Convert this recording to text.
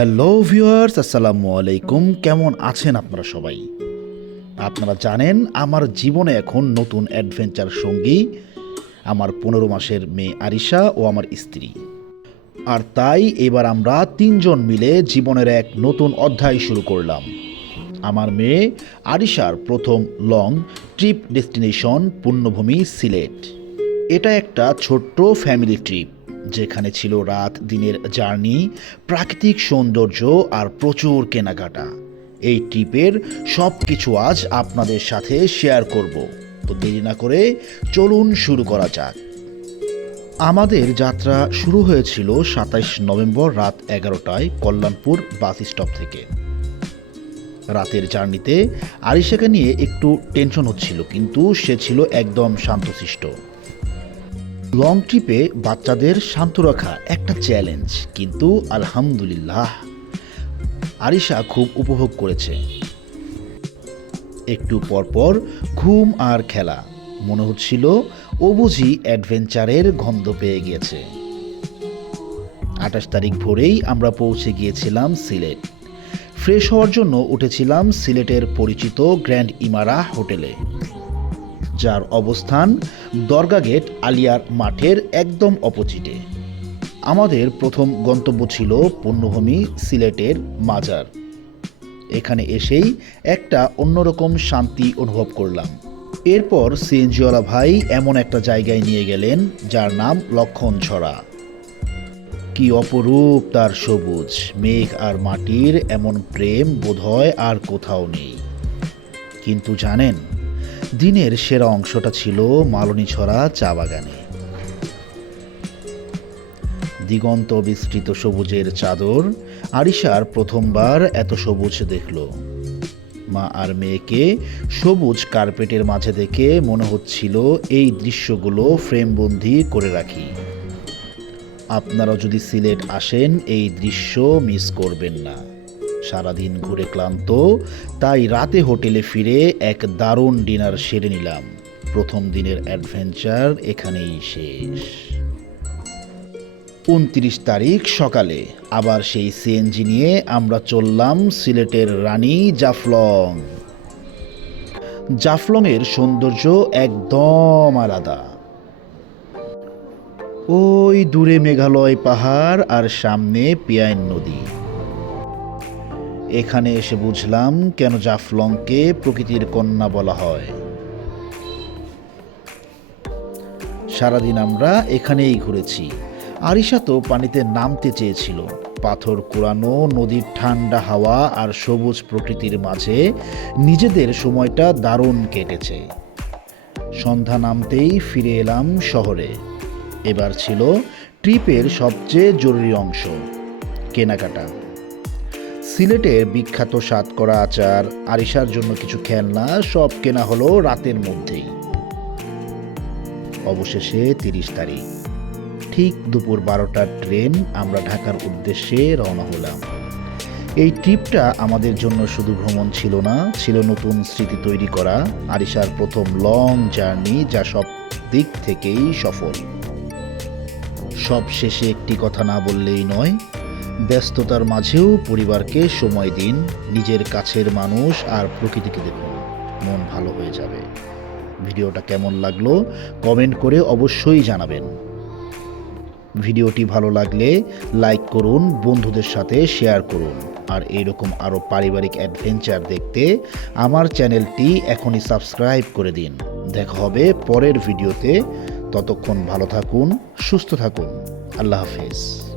Hello viewers আসসালামু আলাইকুম। কেমন আছেন আপনারা সবাই? আপনারা জানেন, আমার জীবনে এখন নতুন অ্যাডভেঞ্চার সঙ্গী আমার পনেরো মাসের মেয়ে আরিশা ও আমার স্ত্রী। আর তাই এবার আমরা তিনজন মিলে জীবনের এক নতুন অধ্যায় শুরু করলাম। আমার মেয়ে আরিশার প্রথম লং ট্রিপ ডেস্টিনেশন পুণ্যভূমি সিলেট। এটা একটা ছোট্ট ফ্যামিলি ট্রিপ যেখানে ছিল রাত দিনের জার্নি, প্রাকৃতিক সৌন্দর্য আর প্রচুর কেনাকাটা। এই ট্রিপের সব কিছু আজ আপনাদের সাথে শেয়ার করব। তো দেরি না করে চলুন শুরু করা যাক। আমাদের যাত্রা শুরু হয়েছিল সাতাইশ নভেম্বর রাত এগারোটায় কল্যাণপুর বাস স্টপ থেকে। রাতের জার্নিতে আরিশাকে নিয়ে একটু টেনশন হচ্ছিল, কিন্তু সে ছিল একদম শান্তশিষ্ট। লং ট্রিপে বাচ্চাদের শান্ত রাখা একটা চ্যালেঞ্জ, কিন্তু আলহামদুলিল্লাহ আরিশা খুব উপভোগ করেছে। একটু পরপর ঘুম আর খেলা, মনে হচ্ছিল ও বুঝি অ্যাডভেঞ্চারের গন্ধ পেয়ে গিয়েছে। আঠাশ তারিখ ভোরেই আমরা পৌঁছে গিয়েছিলাম সিলেট। ফ্রেশ হওয়ার জন্য উঠেছিলাম সিলেটের পরিচিত গ্র্যান্ড ইমারা হোটেলে। যার অবস্থান দরগা গেট আলিয়ার মাঠের একদম অপোজিটে। আমাদের প্রথম গন্তব্য ছিল পূর্ণভূমি সিলেটের মাজার। এখানে এসেই একটা অন্যরকম শান্তি অনুভব করলাম। এরপর সিএনজিওয়ালা ভাই এমন একটা জায়গায় নিয়ে গেলেন, যার নাম লক্ষণ ছড়া কি অপরূপ তার সবুজ, মেঘ আর মাটির এমন প্রেম, বোধহয় আর কোথাও নেই। কিন্তু জানেন দিনের সেরা অংশটা ছিল মালনীছড়া চা বাগানে। দিগন্ত বিস্তৃত সবুজের চাদর, আরিশার প্রথমবার এত সবুজ দেখল। মা আর মেয়েকে সবুজ কার্পেটের মাঝে দেখে মনে হচ্ছিল এই দৃশ্যগুলো ফ্রেমবন্দি করে রাখি। আপনারা যদি সিলেট আসেন, এই দৃশ্য মিস করবেন না। সারাদিন ঘুরে ক্লান্ত, তাই রাতে হোটেলে ফিরে এক দারুণ ডিনার সেরে নিলাম। প্রথম দিনের অ্যাডভেঞ্চার এখানেই শেষ। উনত্রিশ তারিখ সকালে আবার সেই সিএনজি নিয়ে আমরা চললাম সিলেটের রানী জাফলং। জাফলংয়ের সৌন্দর্য একদম আলাদা। ওই দূরে মেঘালয় পাহাড় আর সামনে পিয়াইন নদী। এখানে এসে বুঝলাম কেন জাফলংকে প্রকৃতির কন্যা বলা হয়। সারাদিন আমরা এখানেই ঘুরেছি। আরিশা তো পানিতে নামতে চেয়েছিল। পাথর কুড়ানো, নদীর ঠান্ডা হাওয়া আর সবুজ প্রকৃতির মাঝে নিজেদের সময়টা দারুণ কেটেছে। সন্ধ্যা নামতেই ফিরে এলাম শহরে। এবার ছিল ট্রিপের সবচেয়ে জরুরি অংশ, কেনাকাটা। সিলেটের বিখ্যাত সাতকরা আচার, আরিশার জন্য কিছু খেলনা, সব কেনা হলো রাতের মধ্যেই। অবশেষে তিরিশ তারিখ। ঠিক দুপুর বারোটার ট্রেন আমরা ঢাকার উদ্দেশ্যে রওনা হলাম। এই ট্রিপটা আমাদের জন্য শুধু ভ্রমণ ছিল না, ছিল নতুন স্মৃতি তৈরি করা, আরিশার প্রথম লং জার্নি যা সব দিক থেকেই সফল। সব শেষে একটি কথা না বললেই নয় ব্যস্ততার মাঝেও পরিবারকে সময় দিন। নিজের কাছের মানুষ আর প্রকৃতিকে দেখুন। মন ভালো হয়ে যাবে। ভিডিওটা কেমন লাগল কমেন্ট করে অবশ্যই জানাবেন। ভিডিওটি ভালো লাগলে লাইক করুন, বন্ধুদের সাথে শেয়ার করুন। আর এইরকম আরও পারিবারিক অ্যাডভেঞ্চার দেখতে আমার চ্যানেলটি এখনই সাবস্ক্রাইব করে দিন। দেখা হবে পরের ভিডিওতে। ততক্ষণ ভালো থাকুন, সুস্থ থাকুন। আল্লাহ হাফেজ।